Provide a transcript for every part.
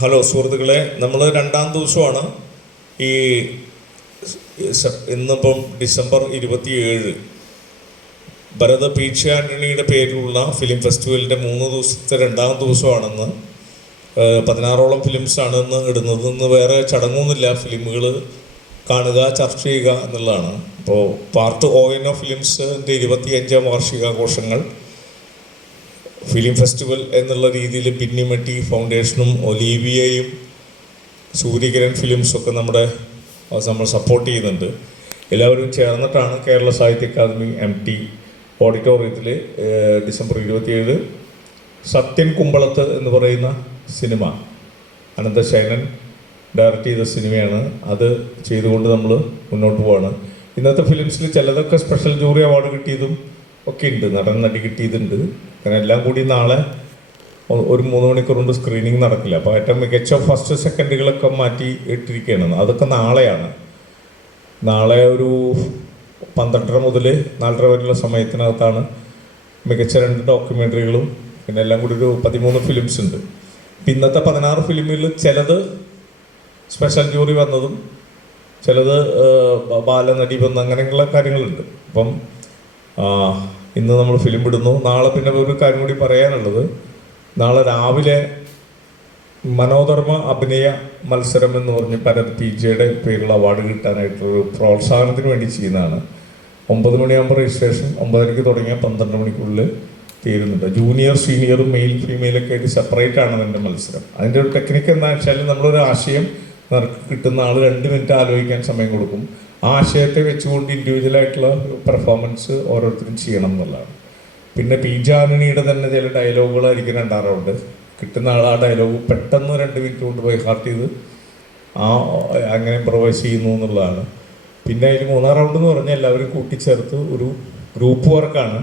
Hello സുഹൃത്തുക്കളെ നമ്മൾ രണ്ടാം ദിവസമാണ് ഈ ഇന്നിപ്പം ഡിസംബർ ഇരുപത്തിയേഴ്. ഭരത പീച്ച ആന്റണിയുടെ പേരിലുള്ള ഫിലിം ഫെസ്റ്റിവലിന്റെ മൂന്ന് ദിവസത്തെ രണ്ടാം ദിവസമാണെന്ന് പതിനാറോളം ഫിലിംസാണ് ഇന്ന് ഇടുന്നത്. ഇന്ന് വേറെ ചടങ്ങൊന്നുമില്ല. ഫിലിമുകൾ കാണുക ചർച്ച ചെയ്യുക എന്നുള്ളതാണ്. അപ്പോൾ പാർട്ട് എൻ ഒ ഫിലിംസിന്റെ ഇരുപത്തിയഞ്ചാം വാർഷികാഘോഷങ്ങൾ ഫിലിം ഫെസ്റ്റിവൽ എന്നുള്ള രീതിയിൽ പിന്നിമട്ടി ഫൗണ്ടേഷനും ഒലീവിയയും സൂര്യകിരൺ ഫിലിംസും ഒക്കെ നമ്മുടെ നമ്മൾ സപ്പോർട്ട് ചെയ്യുന്നുണ്ട്. എല്ലാവരും ചേർന്നിട്ടാണ് കേരള സാഹിത്യ അക്കാദമി എം ടി ഓഡിറ്റോറിയത്തിൽ ഡിസംബർ ഇരുപത്തിയേഴ് സത്യൻ കുമ്പളത്ത് എന്ന് പറയുന്ന സിനിമ. അനന്തശയനൻ ഡയറക്റ്റ് ചെയ്ത സിനിമയാണ്. അത് ചെയ്തുകൊണ്ട് നമ്മൾ മുന്നോട്ട് പോവാണ്. ഇന്നത്തെ ഫിലിംസിൽ ചിലതൊക്കെ സ്പെഷ്യൽ ജൂറി അവാർഡ് കിട്ടിയതും ഒക്കെ ഉണ്ട് നടൻ നടി കിട്ടിയതുണ്ട്. അങ്ങനെ എല്ലാം കൂടി നാളെ ഒരു മൂന്ന് മണിക്കൂർ കൊണ്ട് സ്ക്രീനിങ് നടക്കില്ല. അപ്പോൾ ഏറ്റവും മികച്ച ഫസ്റ്റ് സെക്കൻഡുകളൊക്കെ മാറ്റി ഇട്ടിരിക്കുകയാണ് അതൊക്കെ നാളെയാണ്. നാളെ ഒരു പന്ത്രണ്ടര മുതൽ നാലര വരെയുള്ള സമയത്തിനകത്താണ് മികച്ച രണ്ട് ഡോക്യുമെന്ററികളും പിന്നെ എല്ലാം കൂടി ഒരു പതിമൂന്ന് ഫിലിംസ് ഉണ്ട്. ഇന്നത്തെ പതിനാറ് ഫിലിമിൽ ചിലത് സ്പെഷ്യൽ ജൂറി വന്നതും ചിലത് ബാലനടി വന്ന അങ്ങനെയുള്ള കാര്യങ്ങളുണ്ട്. അപ്പം ഇന്ന് നമ്മൾ ഫിലിം ഇടുന്നു. നാളെ പിന്നെ ഒരു കാര്യം കൂടി പറയാനുള്ളത്. നാളെ രാവിലെ മനോധർമ്മ അഭിനയ മത്സരം എന്ന് പറഞ്ഞ് പരത് പി ജിയുടെ പേരിലുള്ള അവാർഡ് കിട്ടാനായിട്ടൊരു പ്രോത്സാഹനത്തിന് വേണ്ടി ചെയ്യുന്നതാണ്. ഒമ്പത് മണിയാകുമ്പോൾ രജിസ്ട്രേഷൻ ഒമ്പതരയ്ക്ക് തുടങ്ങിയ പന്ത്രണ്ട് മണിക്കുള്ളിൽ തീരുന്നുണ്ട്. ജൂനിയർ സീനിയറും മെയിൽ ഫീമെയിലൊക്കെ ആയിട്ട് സെപ്പറേറ്റ് ആണ് അതിന്റെ മത്സരം. അതിന്റെ ഒരു ടെക്നിക്ക് എന്താ വെച്ചാൽ നമ്മളൊരു ആശയം നറുക്ക് കിട്ടുന്ന ആൾ രണ്ട് മിനിറ്റ് ആലോചിക്കാൻ സമയം കൊടുക്കും. ആശയത്തെ വെച്ചുകൊണ്ട് ഇൻഡിവിജ്വൽ ആയിട്ടുള്ള പെർഫോമൻസ് ഓരോരുത്തരും ചെയ്യണം എന്നുള്ളതാണ്. പിന്നെ പി ജാനണിയുടെ തന്നെ ചില ഡയലോഗുകളായിരിക്കും രണ്ടാറുണ്ട്. കിട്ടുന്ന ആൾ ആ ഡയലോഗ് പെട്ടെന്ന് രണ്ട് മിനിറ്റ് കൊണ്ട് പോയി ഹാർട്ട് ചെയ്ത് ആ അങ്ങനെ പ്രൊവൈസ് ചെയ്യുന്നു എന്നുള്ളതാണ്. പിന്നെ അതിൽ മൂന്നാം റൗണ്ട് എന്ന് പറഞ്ഞാൽ എല്ലാവരും കൂട്ടിച്ചേർത്ത് ഒരു ഗ്രൂപ്പ് വർക്കാണ്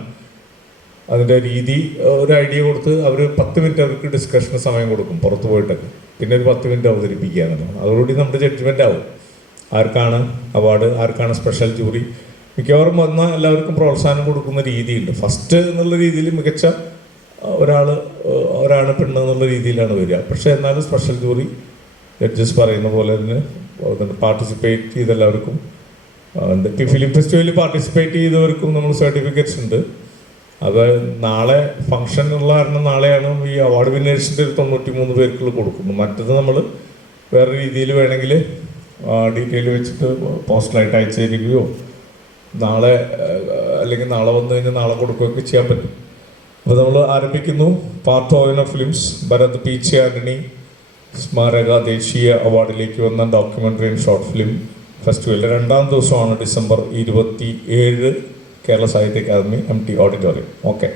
അതിന്റെ രീതി ഒരു ഐഡിയ കൊടുത്ത് അവർ പത്ത് മിനിറ്റ് അവർക്ക് ഡിസ്കഷന് സമയം കൊടുക്കും പുറത്ത് പോയിട്ടൊക്കെ. പിന്നെ ഒരു പത്ത് മിനിറ്റ് അവതരിപ്പിക്കുക എന്നുള്ളതാണ് അതോടുകൂടി നമ്മുടെ ജഡ്ജ്മെന്റ് ആവും. ആർക്കാണ് അവാർഡ് ആർക്കാണ് സ്പെഷ്യൽ ജൂറി? മിക്കവാറും വന്ന എല്ലാവർക്കും പ്രോത്സാഹനം കൊടുക്കുന്ന രീതിയുണ്ട്. ഫസ്റ്റ് എന്നുള്ള രീതിയിൽ മികച്ച ഒരാൾ ഒരാണ് പെണ്ണ് എന്നുള്ള രീതിയിലാണ് വരിക. പക്ഷേ എന്നാലും സ്പെഷ്യൽ ജൂറി ജഡ്ജസ് പറയുന്ന പോലെ തന്നെ പാർട്ടിസിപ്പേറ്റ് ചെയ്ത എല്ലാവർക്കും ഫിലിം ഫെസ്റ്റിവലിൽ പാർട്ടിസിപ്പേറ്റ് ചെയ്തവർക്കും നമ്മൾ സർട്ടിഫിക്കറ്റ്സ് ഉണ്ട്. അത് നാളെ ഫംഗ്ഷൻ ഉള്ള കാരണം നാളെയാണ് ഈ അവാർഡ് വിന്നേഴ്സിന്റെ ഒരു തൊണ്ണൂറ്റി മൂന്ന് പേർക്കുള്ള കൊടുക്കുന്നത്. മറ്റത് നമ്മൾ വേറെ രീതിയിൽ വേണമെങ്കിൽ ഡീറ്റെയിൽ വെച്ചിട്ട് പോസ്റ്റലായിട്ട് അയച്ചു തരികയോ നാളെ അല്ലെങ്കിൽ നാളെ വന്നു കഴിഞ്ഞാൽ നാളെ കൊടുക്കുകയൊക്കെ ചെയ്യാൻ പറ്റും. അപ്പോൾ നമ്മൾ ആരംഭിക്കുന്നു. Part ഓവന films Bharath P J Antony സ്മാരക ദേശീയ അവാർഡിലേക്ക് വന്ന ഡോക്യുമെന്ററി ആൻഡ് ഷോർട്ട് ഫിലിം ഫെസ്റ്റിവലിന്റെ രണ്ടാം ദിവസമാണ് ഡിസംബർ ഇരുപത്തി ഏഴ് Kerala Sahitya Akademi M T auditorium okay